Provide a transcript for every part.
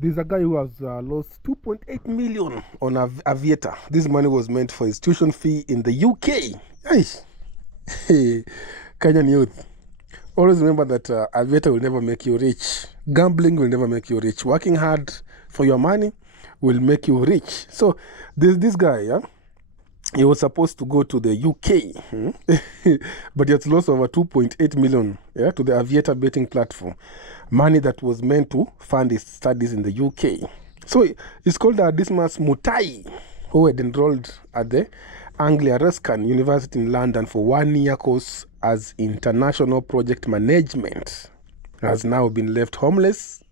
There's a guy who has lost 2.8 million on Aviator. This money was meant for his tuition fee in the UK. Hey, Kenyan youth, always remember that Aviator will never make you rich. Gambling will never make you rich. Working hard for your money will make you rich. So this guy, yeah, he was supposed to go to the UK, but he has lost over 2.8 million, yeah, to the Aviator betting platform. Money that was meant to fund his studies in the UK. So it's called Dismas Mutai, who had enrolled at the Anglia Ruskin University in London for 1 year course as international project management, has now been left homeless,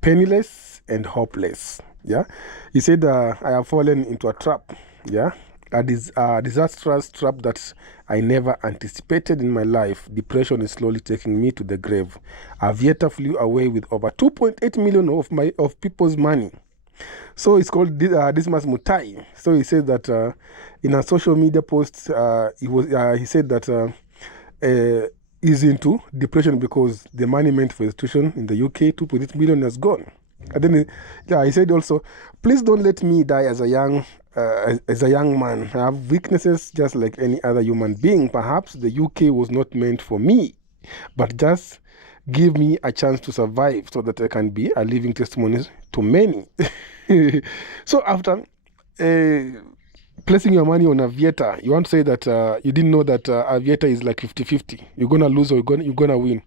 penniless, and hopeless. Yeah, he said, I have fallen into a trap. Yeah, a disastrous trap that I never anticipated in my life. Depression is slowly taking me to the grave. Aviator flew away with over 2.8 million of people's money. So it's called Dismas Mutai. So he said that in a social media post, he said that he's into depression because the money meant for his tuition in the UK, 2.8 million, has gone. And then he said also, please don't let me die as a young man. I have weaknesses just like any other human being. Perhaps the UK was not meant for me, but just give me a chance to survive so that I can be a living testimony to many. So after placing your money on Aviator, you want to say that you didn't know that Aviator is like 50-50. You're going to lose or you're going to win.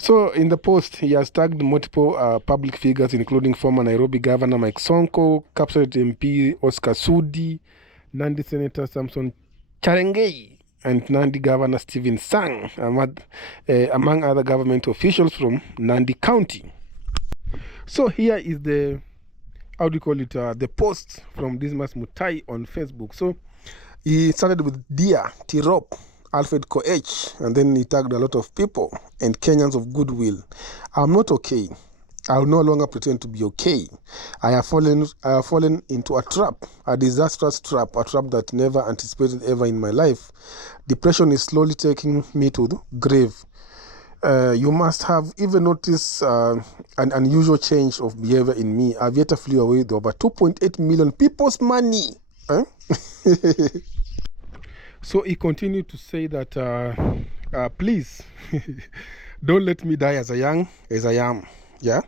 So in the post, he has tagged multiple public figures, including former Nairobi Governor Mike Sonko, Kapsabet MP Oscar Sudi, Nandi Senator Samson Charengei, and Nandi Governor Stephen Sang, among other government officials from Nandi County. So here is the, how do you call it, the post from Dismas Mutai on Facebook. So he started with Dear Tirop, Alfred Koech, and then he tagged a lot of people and Kenyans of goodwill. I'm not okay. I'll no longer pretend to be okay. I have fallen into a trap, a disastrous trap, a trap that never anticipated ever in my life. Depression is slowly taking me to the grave. You must have even noticed an unusual change of behavior in me. Aviator flew away with over 2.8 million people's money. Huh? So he continued to say that, please, don't let me die as young as I am. Yeah.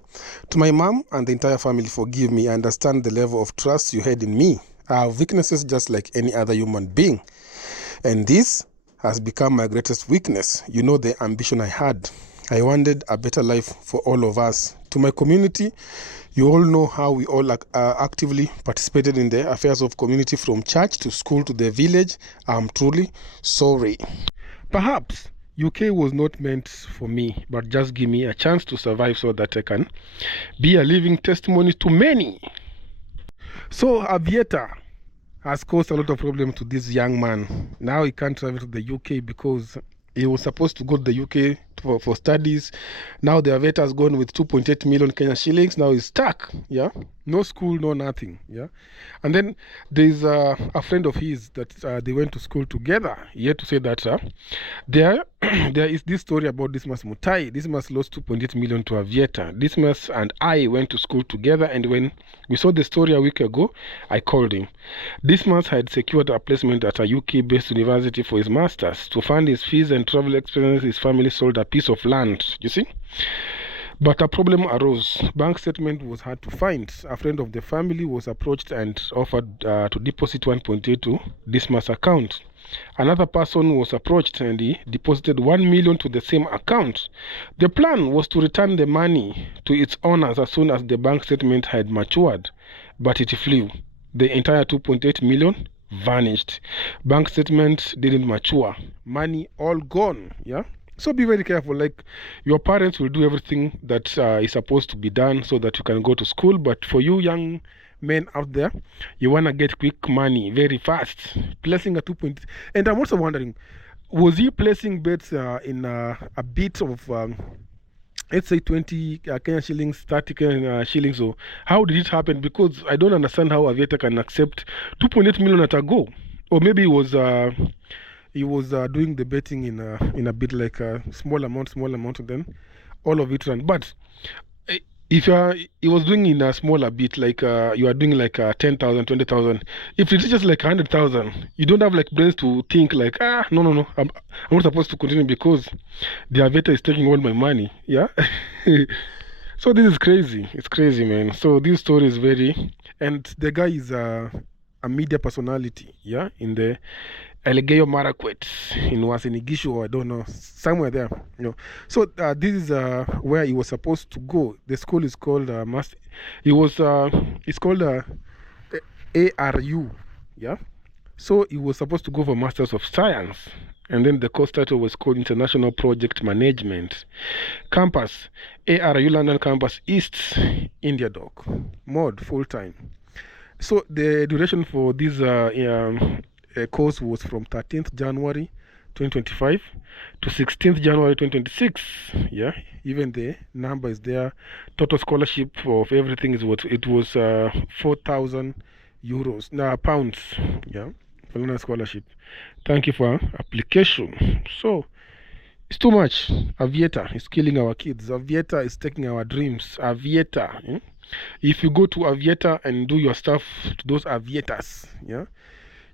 To my mom and the entire family, forgive me. I understand the level of trust you had in me. I have weaknesses just like any other human being. And this has become my greatest weakness. You know the ambition I had. I wanted a better life for all of us. To my community, you all know how we all actively participated in the affairs of community, from church to school to the village. I'm truly sorry. Perhaps UK was not meant for me, but just give me a chance to survive so that I can be a living testimony to many. So Aviator has caused a lot of problems to this young man. Now he can't travel to the UK because he was supposed to go to the UK for studies. Now the Aviator has gone with 2.8 million Kenya shillings. Now he's stuck. Yeah, no school, no nothing. Yeah, and then there's a friend of his that they went to school together. He had to say that there is this story about Dismas Mutai. Dismas lost 2.8 million to Aviator. Dismas and I went to school together, and when we saw the story a week ago, I called him. Dismas had secured a placement at a UK-based university for his masters. To fund his fees and travel expenses, his family sold a piece of land, you see. But a problem arose. Bank statement was hard to find. A friend of the family was approached and offered to deposit 1.8 to Dismas' account. Another person was approached and he deposited 1 million to the same account. The plan was to return the money to its owners as soon as the bank statement had matured, but it flew. The entire 2.8 million vanished. Bank statement didn't mature. Money all gone. Yeah. So be very careful. Like, your parents will do everything that is supposed to be done so that you can go to school. But for you young men out there, you want to get quick money very fast. Placing a 2 point. And I'm also wondering, was he placing bets in a bit of, let's say 20 Kenya shillings, 30 Kenya shillings? So how did it happen? Because I don't understand how Aviator can accept 2.8 million at a go. Or maybe it was doing the betting in a bit like a small amount, and then all of it ran. But if he was doing in a smaller bit, like you are doing like 10,000, 20,000. If it reaches like 100,000, you don't have like brains to think like, no, I'm not supposed to continue because the Aviator is taking all my money. Yeah. So this is crazy. It's crazy, man. So this story is very, and the guy is a media personality. Yeah, in the Elgeyo Marakwet in Wasinigishu, or I don't know, somewhere there. So this is where he was supposed to go. The school is called it's called ARU. Yeah. So he was supposed to go for Masters of Science, and then the course title was called International Project Management. Campus ARU London Campus East, India Doc, mod full time. So the duration for this course was from 13th January 2025 to 16th January 2026. Yeah, even the number is there. Total scholarship of everything is what it was 4,000 euros. Now pounds. Yeah, for scholarship. Thank you for application. So it's too much. Aviator is killing our kids. Aviator is taking our dreams. Aviator. If you go to Aviator and do your stuff to those Aviators, yeah,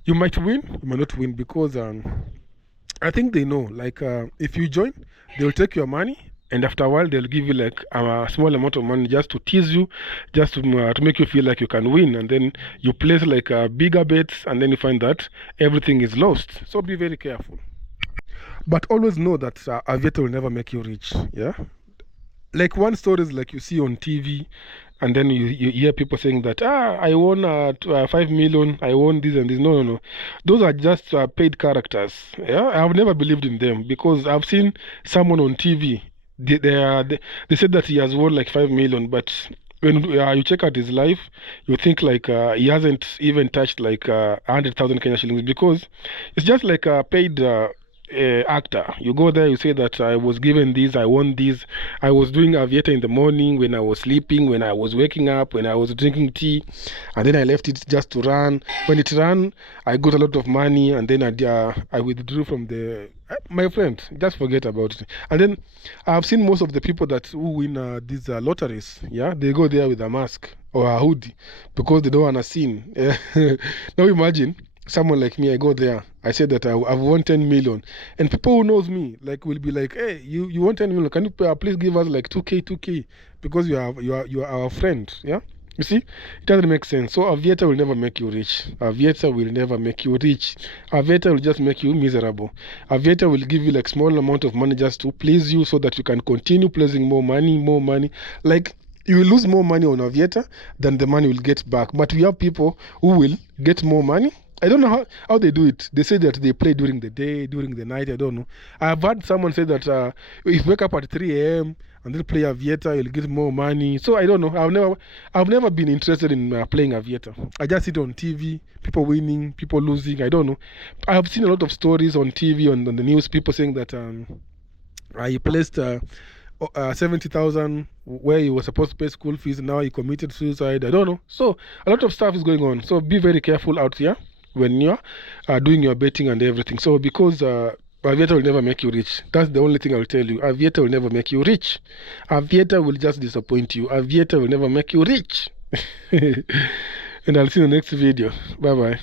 you might win, you might not win, because I think they know, like if you join, they'll take your money, and after a while they'll give you like a small amount of money just to tease you, just to make you feel like you can win, and then you place like bigger bets, and then you find that everything is lost. So be very careful. But always know that Aviator will never make you rich. Yeah, like one story is like you see on TV, and then you hear people saying that I won 5 million, I won this and this. No, those are just paid characters. Yeah, I've never believed in them, because I've seen someone on TV, they said that he has won like 5 million, but when you check out his life, you think like he hasn't even touched like 100,000 Kenya shillings, because it's just like a paid actor. You go there, you say that I was given this, I won this, I was doing Aviator in the morning, when I was sleeping, when I was waking up, when I was drinking tea, and then I left it just to run. When it ran, I got a lot of money, and then I withdrew from the my friend. Just forget about it. And then I've seen most of the people that who win these lotteries. Yeah, they go there with a mask or a hoodie because they don't want to seen. Now imagine someone like me, I go there, I say that I've won 10 million, and people who knows me like will be like, hey, you won 10 million, can you please give us like 2k, because you are our friend. Yeah, you see, it doesn't make sense. So Aviator will never make you rich. Aviator will never make you rich. Aviator will just make you miserable. Aviator will give you like small amount of money just to please you, so that you can continue placing more money. Like, you will lose more money on Aviator than the money will get back. But we have people who will get more money. I don't know how they do it. They say that they play during the day, during the night. I don't know. I've heard someone say that if you wake up at 3 a.m. and then play Aviator, you'll get more money. So I don't know. I've never been interested in playing Aviator. I just see it on TV, people winning, people losing. I don't know. I have seen a lot of stories on TV, on the news, people saying that he placed 70,000 where he was supposed to pay school fees. Now he committed suicide. I don't know. So a lot of stuff is going on. So be very careful out here when you're doing your betting and everything. So because Aviator will never make you rich. That's the only thing I'll tell you. Aviator will never make you rich. Aviator will just disappoint you. Aviator will never make you rich. And I'll see you in the next video. Bye bye.